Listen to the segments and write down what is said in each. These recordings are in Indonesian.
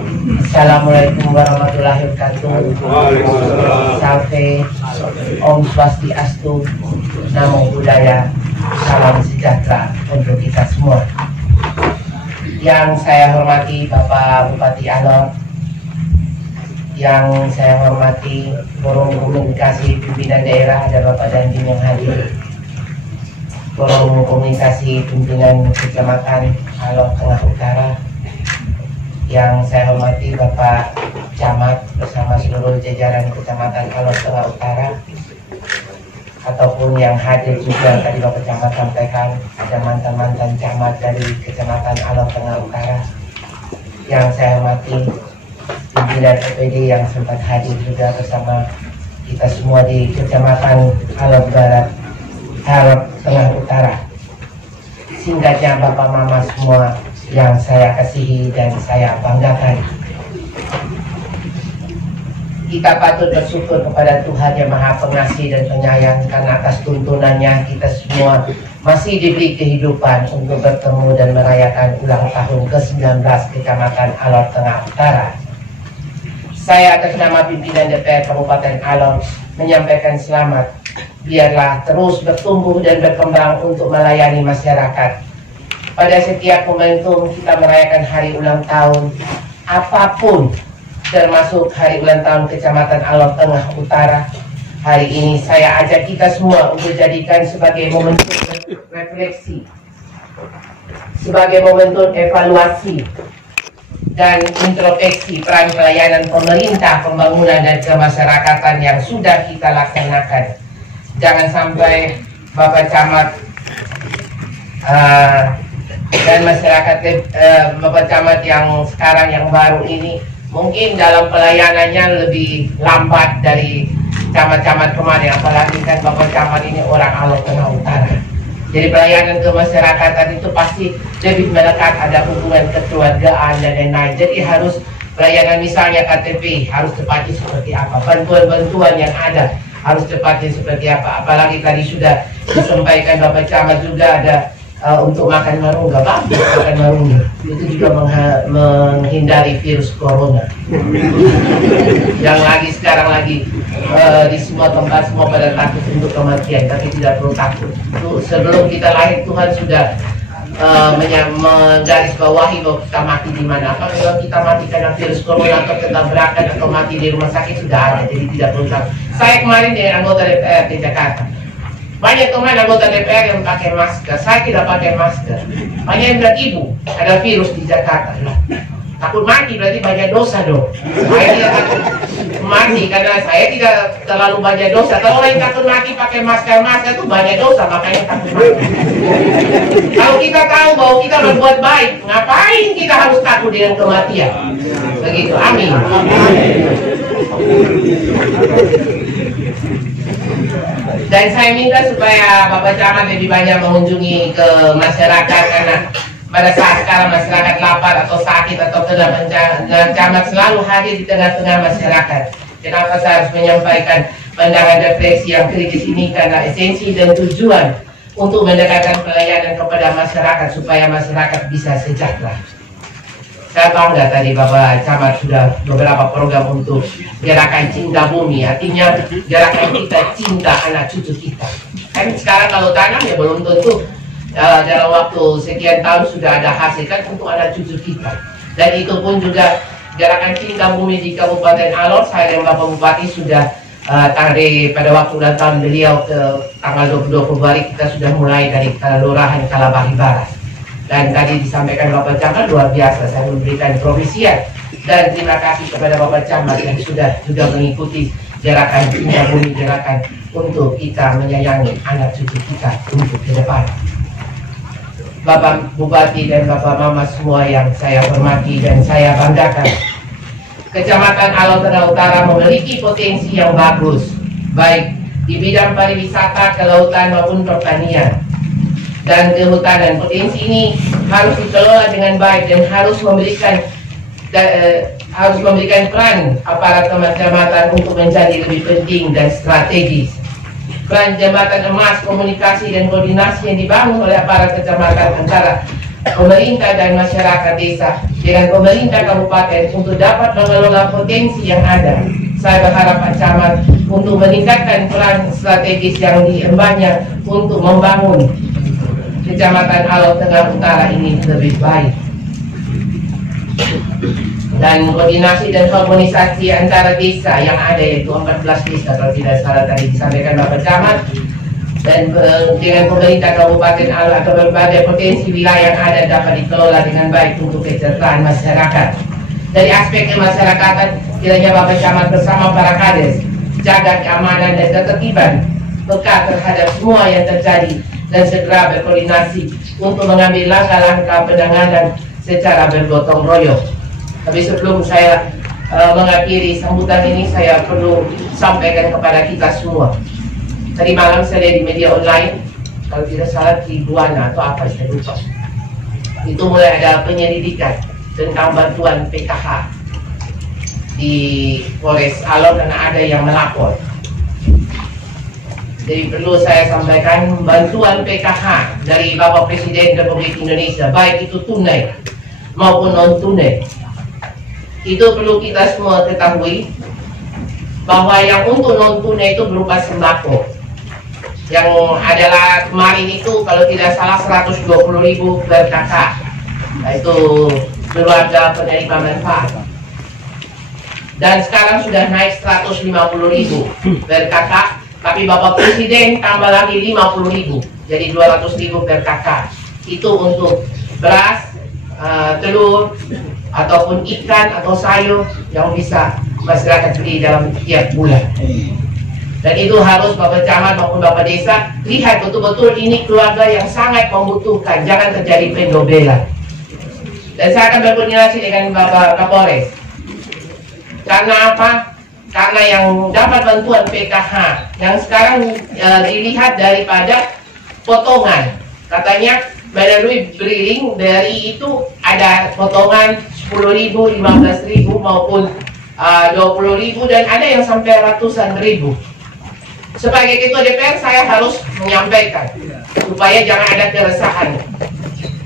Assalamualaikum warahmatullahi wabarakatuh. Salve, Om Swastiastu, Namo Buddhaya, salam sejahtera untuk kita semua. Yang saya hormati Bapak Bupati Alor, yang saya hormati Forum Komunikasi Pimpinan Daerah, ada Bapak Dandim yang hadir, Forum Komunikasi Pimpinan Kecamatan Alor Tengah Utara, yang saya hormati Bapak Camat bersama seluruh jajaran Kecamatan Alor Tengah Utara, ataupun yang hadir juga tadi Bapak Camat sampaikan ada mantan-mantan camat dari Kecamatan Alor Tengah Utara. Yang saya hormati pimpinan EPD yang sempat hadir juga bersama kita semua di Kecamatan Alor Barat, Alor Tengah Utara. Singkatnya Bapak Mama semua yang saya kasihi dan saya banggakan, kita patut bersyukur kepada Tuhan yang Maha Pengasih dan Penyayang, karena atas tuntunannya kita semua masih diberi kehidupan untuk bertemu dan merayakan ulang tahun ke-19 Kecamatan Alor Tengah Utara. Saya atas nama pimpinan DPR Kabupaten Alor menyampaikan selamat. Biarlah terus bertumbuh dan berkembang untuk melayani masyarakat. Pada setiap momentum kita merayakan hari ulang tahun apapun, termasuk hari ulang tahun Kecamatan Alor Tengah Utara, hari ini saya ajak kita semua untuk jadikan sebagai momentum refleksi, sebagai momentum evaluasi dan introspeksi peran pelayanan pemerintah, pembangunan dan kemasyarakatan yang sudah kita laksanakan. Jangan sampai Bapak Camat dan masyarakat Bapak Camat yang sekarang yang baru ini mungkin dalam pelayanannya lebih lambat dari camat-camat kemarin, apalagi kan Bapak Camat ini orang Alor Tengah Utara. Jadi pelayanan kemasyarakatan itu pasti lebih melekat, ada hubungan kekeluargaan dan lain-lain. Jadi harus pelayanan misalnya KTP harus tepatnya seperti apa, bantuan-bantuan yang ada harus tepatnya seperti apa. Apalagi tadi sudah disampaikan Bapak Camat juga ada untuk makan marungga, bagus makan marungga itu juga menghindari virus corona. Yang lagi sekarang lagi di semua tempat semua pada takut untuk kematian, tapi tidak perlu takut. Sebelum kita lahir Tuhan sudah menggarisbawahi bahwa kita mati di mana. Apa kalau kita mati karena virus corona atau ketabrakan atau mati di rumah sakit sudah ada, jadi tidak perlu takut. Saya kemarin dengan anggota DPR di Jakarta, banyak teman anggota DPR yang pakai masker, saya tidak pakai masker. Banyak yang bilang, ibu ada virus di Jakarta. Takut mati berarti banyak dosa dong. Saya tidak takut mati karena saya tidak terlalu banyak dosa. Kalau lain takut mati pakai masker itu banyak dosa, makanya takut mati. Kalau kita tahu bahwa kita berbuat baik, ngapain kita harus takut dengan kematian? Begitu, amin. Dan saya minta supaya Bapak Camat lebih banyak mengunjungi ke masyarakat, karena pada saat sekarang masyarakat lapar atau sakit atau kena bencana, Camat selalu hadir di tengah-tengah masyarakat. Kenapa saya harus menyampaikan pandangan refleksi yang kritis ini? Karena esensi dan tujuan untuk mendekatkan pelayanan kepada masyarakat supaya masyarakat bisa sejahtera. Saya bangga tadi Bapak Camat sudah beberapa program untuk gerakan cinta bumi, artinya gerakan kita cinta anak cucu kita. Kan sekarang kalau tanam ya belum tentu dalam waktu sekian tahun sudah ada hasil kan untuk anak cucu kita. Dan itu pun juga gerakan cinta bumi di Kabupaten Alor, saya dan Bapak Bupati sudah pada waktu ulang tahun beliau ke tanggal 22 Februari kita sudah mulai dari Kelurahan Kalabahi Barat. Dan tadi disampaikan Bapak Camat luar biasa, saya memberikan provisian dan terima kasih kepada Bapak Camat yang sudah juga mengikuti gerakan cinta bumi, gerakan untuk kita menyayangi anak cucu kita untuk ke depan. Bapak Bupati dan Bapak Mama semua yang saya hormati dan saya banggakan, Kecamatan Alor Tengah Utara memiliki potensi yang bagus, baik di bidang pariwisata, kelautan maupun pertanian dan kehutanan. Potensi ini harus dikelola dengan baik dan harus memberikan peran aparat kecamatan untuk menjadi lebih penting dan strategis. Peran jembatan emas komunikasi dan koordinasi yang dibangun oleh aparat kecamatan antara pemerintah dan masyarakat desa dengan pemerintah kabupaten untuk dapat mengelola potensi yang ada. Saya berharap Pak Camat untuk meningkatkan peran strategis yang diembannya untuk membangun Kecamatan Alor Tengah Utara ini lebih baik. Dan koordinasi dan harmonisasi antara desa yang ada, yaitu 14 desa kalau tidak salah tadi disampaikan Bapak Camat, dan dengan pemerintah Kabupaten Alor atau berbagai potensi wilayah yang ada dapat dikelola dengan baik untuk kesejahteraan masyarakat. Dari aspek kemasyarakatan, kiranya Bapak Camat bersama para kades jaga keamanan dan ketertiban, peka terhadap semua yang terjadi, dan segera berkoordinasi untuk mengambil langkah-langkah penanganan secara bergotong royong. Tapi sebelum saya mengakhiri sambutan ini, saya perlu sampaikan kepada kita semua. Tadi malam saya lihat di media online, kalau tidak salah di Buana atau apa, saya lupa. Itu mulai ada penyelidikan tentang bantuan PKH di Polres Alor karena ada yang melapor. Jadi perlu saya sampaikan, bantuan PKH dari Bapak Presiden Republik Indonesia, baik itu tunai maupun non-tunai, itu perlu kita semua ketahui bahwa yang untuk non-tunai itu berupa sembako, yang adalah kemarin itu kalau tidak salah 120.000 per kakak, itu keluarga penerima manfaat. Dan sekarang sudah naik 150.000 per kakak. Tapi Bapak Presiden tambah lagi 50.000, jadi 200.000 per kakak. Itu untuk beras, telur, ataupun ikan atau sayur yang bisa masyarakat beli dalam tiap bulan. Dan itu harus Bapak Camat maupun Bapak Desa lihat betul-betul ini keluarga yang sangat membutuhkan, jangan terjadi pendobelan. Dan saya akan berkoordinasi dengan Bapak Kapolres. Karena apa? Karena yang dapat bantuan PKH yang sekarang dilihat daripada potongan, katanya melalui briling dari itu ada potongan 10.000, 15.000 maupun 20.000 dan ada yang sampai ratusan ribu. Sebagai Ketua DPR saya harus menyampaikan supaya jangan ada keresahan.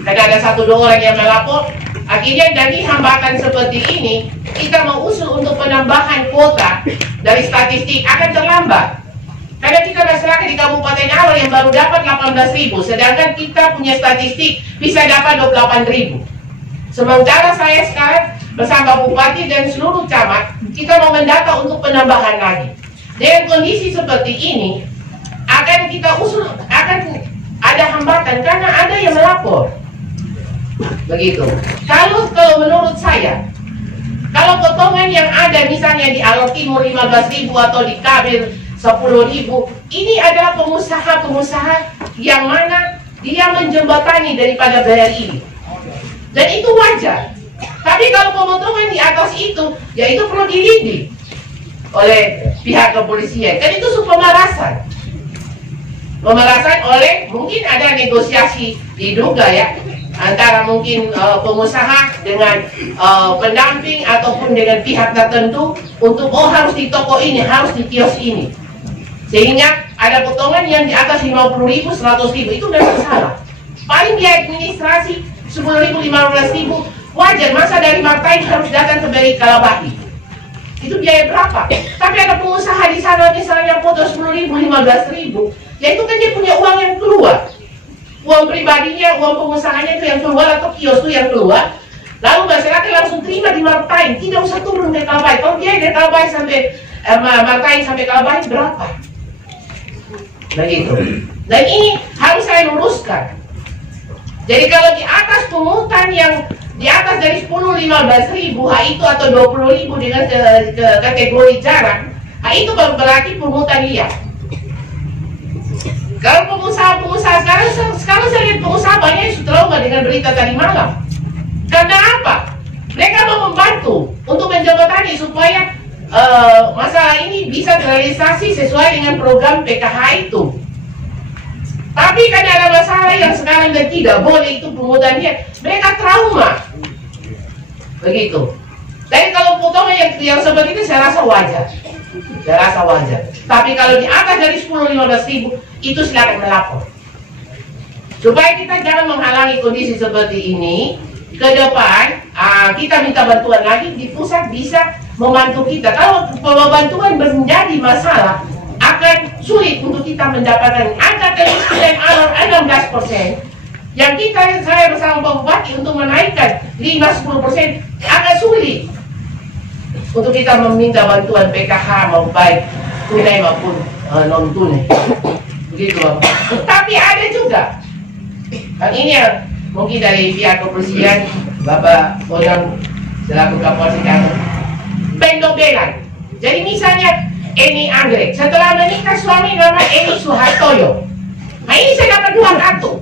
Karena ada 1-2 orang yang melapor, akhirnya dari hambatan seperti ini kita mau usul untuk penambahan kuota dari statistik akan terlambat. Karena kita masyarakat di Kabupaten Alor yang baru dapat 18.000, sedangkan kita punya statistik bisa dapat 28.000. Sementara saya sekarang bersama Bupati dan seluruh camat, kita mau mendata untuk penambahan lagi. Dengan kondisi seperti ini, akan kita usul, akan ada hambatan karena ada yang melapor. Begitu. Kalau menurut saya, kalau potongan yang ada misalnya di Alor Timur 15.000 atau di Kabir 10.000, ini adalah pengusaha-pengusaha yang mana dia menjembatani daripada BRI. Dan itu wajar. Tapi kalau pemotongan di atas itu, ya itu perlu dilidik oleh pihak kepolisian. Dan itu pemerasan. Pemerasan oleh, mungkin ada negosiasi diduga ya, antara mungkin pengusaha dengan pendamping ataupun dengan pihak tertentu untuk harus di toko ini, harus di kios ini, sehingga ada potongan yang di atas 50.000, 100.000 itu memang salah. Paling biaya administrasi 10.000, 15.000 wajar. Masa dari Martain harus datang ke Beri Kalabahi, itu biaya berapa? Tapi ada pengusaha di sana misalnya foto 10.000, 15.000, ya itu kan dia punya uang yang keluar. Uang pribadinya, uang pengusahanya itu yang keluar atau kios itu yang keluar. Lalu masyarakat langsung terima di Martain, tidak usah turun ke Kalabahi. Kalau dia dari Kalabahi sampai Martain sampai Kalabahi berapa? Begitu. Dan ini harus saya luruskan. Jadi kalau di atas pungutan yang di atas dari 10-15.000 itu atau 20.000 dengan kategori jarang, itu baru berarti pungutan liar. Kalau pengusaha-pengusaha sekarang saya lihat pengusaha banyak yang sudah trauma dengan berita tadi malam. Karena apa? Mereka mau membantu untuk menjembatani supaya masalah ini bisa terrealisasi sesuai dengan program PKH itu. Tapi karena ada masalah yang sekarang dan tidak boleh itu pungutannya, mereka trauma. Begitu. Jadi kalau potongan yang seperti itu saya rasa wajar. Saya rasa wajar. Tapi kalau di atas dari 10-15.000 itu silakan melapor. Supaya kita jangan menghalangi kondisi seperti ini, ke depan kita minta bantuan lagi di pusat bisa membantu kita. Kalau bantuan menjadi masalah, akan sulit untuk kita mendapatkan angka kemiskinan alor 16%. Yang saya bersama Pak Bupati untuk menaikkan 5-10% agak sulit untuk kita meminta bantuan PKH mau baik tunai maupun non tunai. Begitu Bapak. Tapi ada juga yang ini yang mungkin dari pihak kepolisian, Bapak Odang selaku Kapolsek pendobelan. Jadi misalnya Eni Anggrek setelah menikah suami nama Eni Suhartoyo. Nah ini saya dapat 2 kartu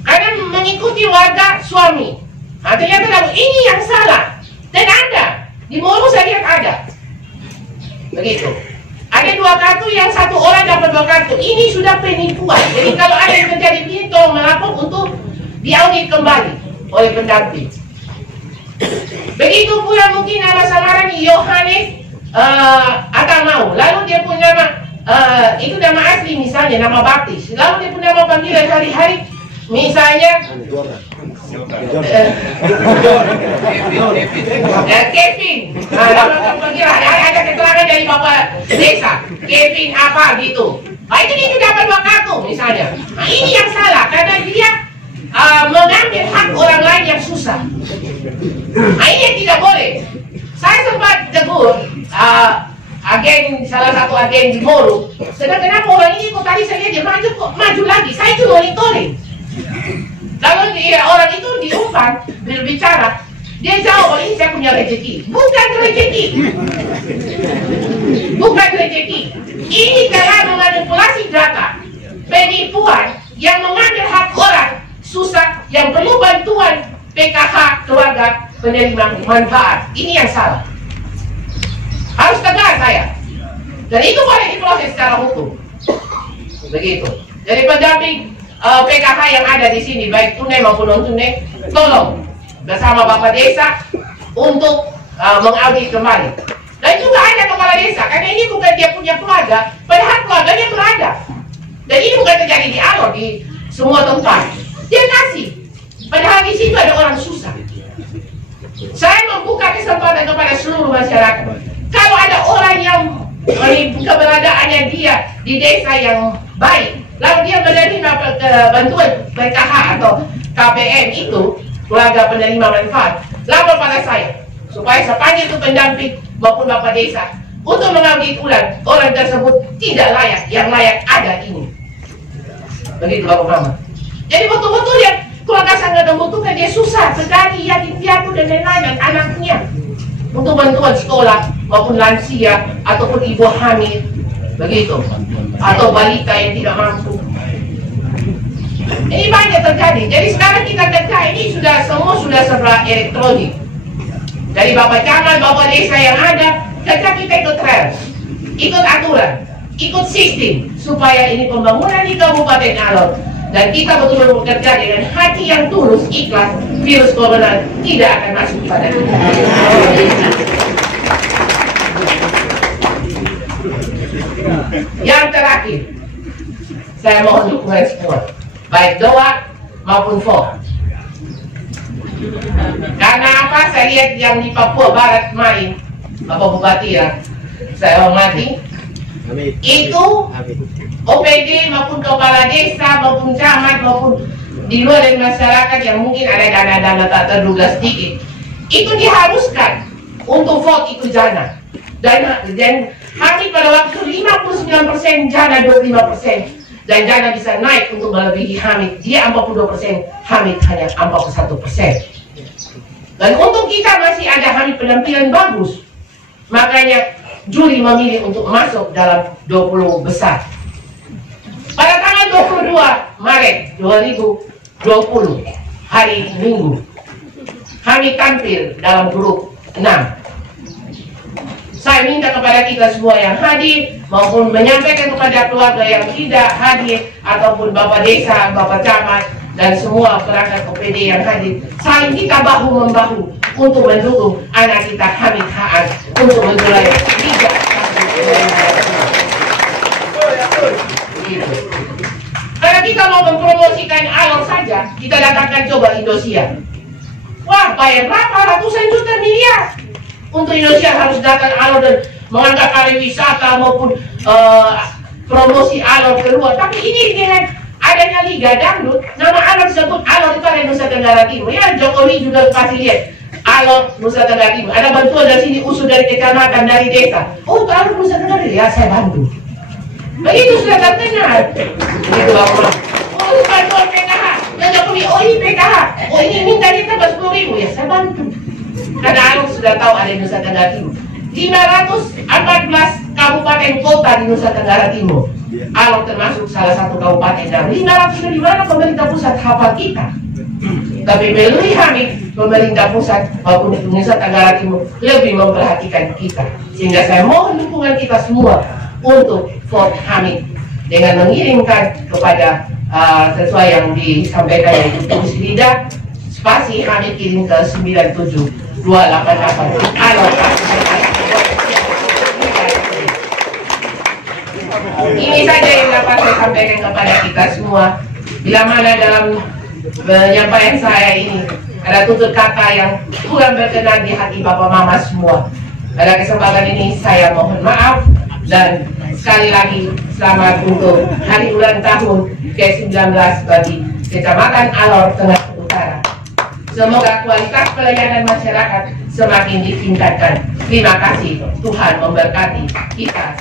karena mengikuti warga suami. Nah ternyata ini yang salah. Dan ada di Moro saya lihat ada begitu. Ada 2 kartu, yang 1 orang dapat 2 kartu. Ini sudah penipuan. Jadi kalau ada yang terjadi begini, tolong melapor untuk diaudit kembali oleh pendamping. Begitu pula mungkin nama samaran Yohanes Atamau. Lalu dia punya nama itu nama asli misalnya nama baptis. Lalu dia punya nama panggilan hari-hari misalnya Kevin. Nama panggilan ada keterangan dari Bapak Desa Kevin apa gitu. Nah itu dapat 2 kartu misalnya. Nah ini yang salah karena dia mengambil hak orang lain yang susah. Nah ini yang tidak boleh. Saya sempat tegur salah satu agen di Moro. Sedang kenapa orang ini kok tadi saya lihat dia maju lagi. Saya itu monitoring. Lalu orang itu diumpan berbicara. Dia jawab, oh ini saya punya rezeki. Bukan rezeki. Bukan rezeki. Ini karena memanipulasi data, penipuan yang mengambil hak orang susah yang perlu bantuan PKH keluarga penerima manfaat. Ini yang salah. Harus tegas saya. Dan itu boleh diproses secara hukum. Begitu. Jadi pendamping PKH yang ada di sini baik tunai maupun non tunai, tolong bersama Bapak Desa untuk mengaudit kembali. Dan juga ada kepala desa, karena ini bukan dia punya keluarga, padahal keluarganya berada. Dan ini bukan terjadi di Alor, di semua tempat. Dia kasih, padahal di situ ada orang susah. Saya membuka kesempatan kepada seluruh masyarakat. Kalau ada orang yang keberadaannya dia di desa yang baik, lalu dia menerima bantuan PKH atau KPM itu, keluarga penerima manfaat, lapor pada saya supaya saya panggil itu pendamping maupun Bapak Desa untuk mengaudit ulang orang tersebut tidak layak, yang layak ada ini. Begitu Bapak Mama. Jadi betul-betul ya keluarga sangat membutuhkan, dia susah sekali yatim piatu dan lain-lain anaknya untuk bantuan sekolah maupun lansia ataupun ibu hamil begitu atau balita yang tidak mampu. Ini banyak terjadi. Jadi sekarang kita kerja ini semua sudah serba elektronik. Dari Bapak Camat, Bapak Desa yang ada, kerja kita ikut trail, ikut aturan, ikut sistem supaya ini pembangunan di Kabupaten Alor dan kita betul-betul bekerja dengan hati yang tulus, ikhlas. Virus corona tidak akan masuk pada kita. Yang terakhir, saya mohon dukungan semua, baik doa maupun vote. Karena apa? Saya lihat yang di Papua Barat kemarin, Bapak Bupati ya, saya hormati, itu OPD maupun kepala desa maupun camat maupun di luar dari masyarakat yang mungkin ada dana-dana tak terduga sedikit, itu diharuskan untuk vote itu jana. Dan hampir pada waktu 59% jana 25%. Dan jana bisa naik untuk melebihi Hamid. Dia 42%, Hamid hanya 41%. Dan untuk kita masih ada Hamid penampilan bagus, makanya juri memilih untuk masuk dalam 20 besar. Pada tanggal 22 Maret 2020, hari Minggu, Hamid tampil dalam grup 6. Saya minta kepada kita semua yang hadir maupun menyampaikan kepada keluarga yang tidak hadir ataupun Bapak Desa, Bapak Camat dan semua perangkat OPD yang hadir, saling kita bahu-membahu untuk mendukung anak kita Hamid Haan untuk menjual Liga. Karena Karena kita mau mempromosikan Alor saja, kita datangkan coba Indosiar. Wah, bayar berapa? Ratusan juta miliar. Untuk Indosiar harus datang Alor dan mengangkat pariwisata maupun promosi Alor keluar. Tapi ini dengan adanya Liga Dangdut, nama Alor disebut Alor itu ada Nusa Tenggara Timur. Ya, Jokowi juga kasih lihat Alor Nusa Tenggara Timur. Ada bantuan dari sini, usul dari kecamatan, dari desa. Oh, itu Alor Nusa Tenggara, ya saya bantu. Begitu sudah terdengar. Begitu aku. Oh, bantuan PKH. Dan Jokowi, oh ini PKH. Oh ini minta kita 10.000, ya saya bantu. Karena Alor sudah tahu ada Nusa Tenggara Timur. 514 kabupaten kota di Nusa Tenggara Timur. Alor termasuk salah satu kabupaten. Dan 500 dari mana pemerintah pusat hafal kita. Tapi melalui Hamid, pemerintah pusat maupun Nusa Tenggara Timur lebih memperhatikan kita. Sehingga saya mohon dukungan kita semua untuk vote Hamid dengan mengirimkan kepada sesuai yang disampaikan, yaitu tulis lidah spasi Hamid kirim ke 97288. Alor. Ini saja yang dapat saya sampaikan kepada kita semua. Bila mana dalam penyampaian saya ini ada tutur kata yang kurang berkenan di hati Bapak Mama semua, pada kesempatan ini saya mohon maaf. Dan sekali lagi selamat untuk hari ulang tahun ke-19 bagi Kecamatan Alor Tengah Utara. Semoga kualitas pelayanan masyarakat semakin ditingkatkan. Terima kasih, Tuhan memberkati kita.